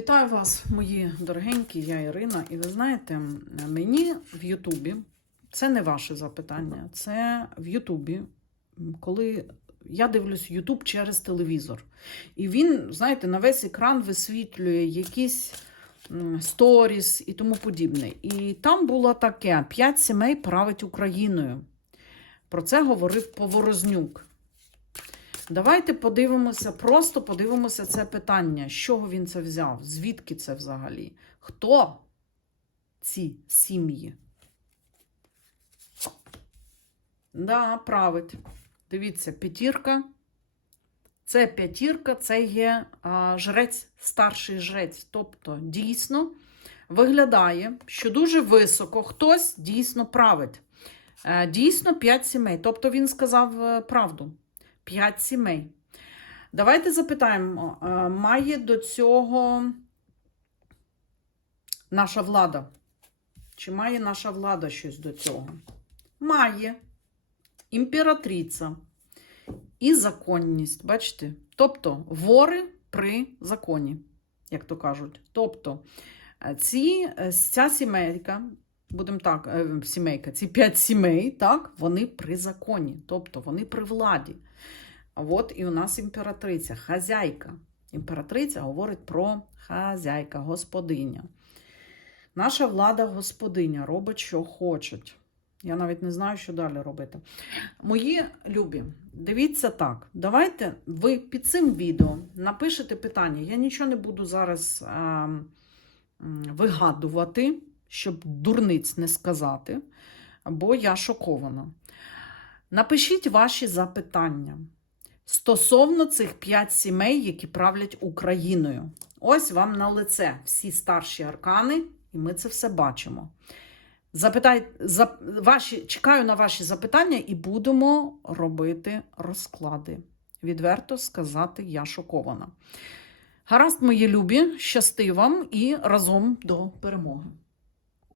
Вітаю вас, мої дорогенькі, я Ірина. І ви знаєте, мені в Ютубі, це не ваше запитання, це в Ютубі, коли я дивлюсь Ютуб через телевізор. І він, знаєте, на весь екран висвітлює якісь сторіс і тому подібне. І там було таке: п'ять сімей править Україною. Про це говорив Поворознюк. Давайте подивимося, просто подивимося це питання. З чого він це взяв? Звідки це взагалі? Хто ці сім'ї? Да, править. Дивіться, п'ятірка. Це п'ятірка, це є а, жрець, старший жрець. Тобто, дійсно виглядає, що дуже високо хтось дійсно править. Е, Дійсно, п'ять сімей. Тобто він сказав е, правду. П'ять сімей. Давайте запитаємо, е, має до цього наша влада? Чи має наша влада щось до цього? Має імператриця і законність. Бачите? Тобто вори при законі, як то кажуть. Тобто, е, ці, е, ця сімейка, будемо так, е, сімейка, ці п'ять сімей, так, вони при законі, тобто вони при владі. От і у нас імператриця, хазяйка. Імператриця говорить про хазяйка, господиня. Наша влада господиня робить, що хочуть. Я навіть не знаю, що далі робити. Мої любі, дивіться так. Давайте ви під цим відео напишете питання. Я нічого не буду зараз м, вигадувати, щоб дурниць не сказати, бо я шокована. Напишіть ваші запитання стосовно цих п'ять сімей, які правлять Україною. Ось вам на лице всі старші аркани, і ми це все бачимо. Запитай, за, ваші, чекаю на ваші запитання і будемо робити розклади. Відверто сказати, я шокована. Гаразд, мої любі, щасти вам і разом до перемоги.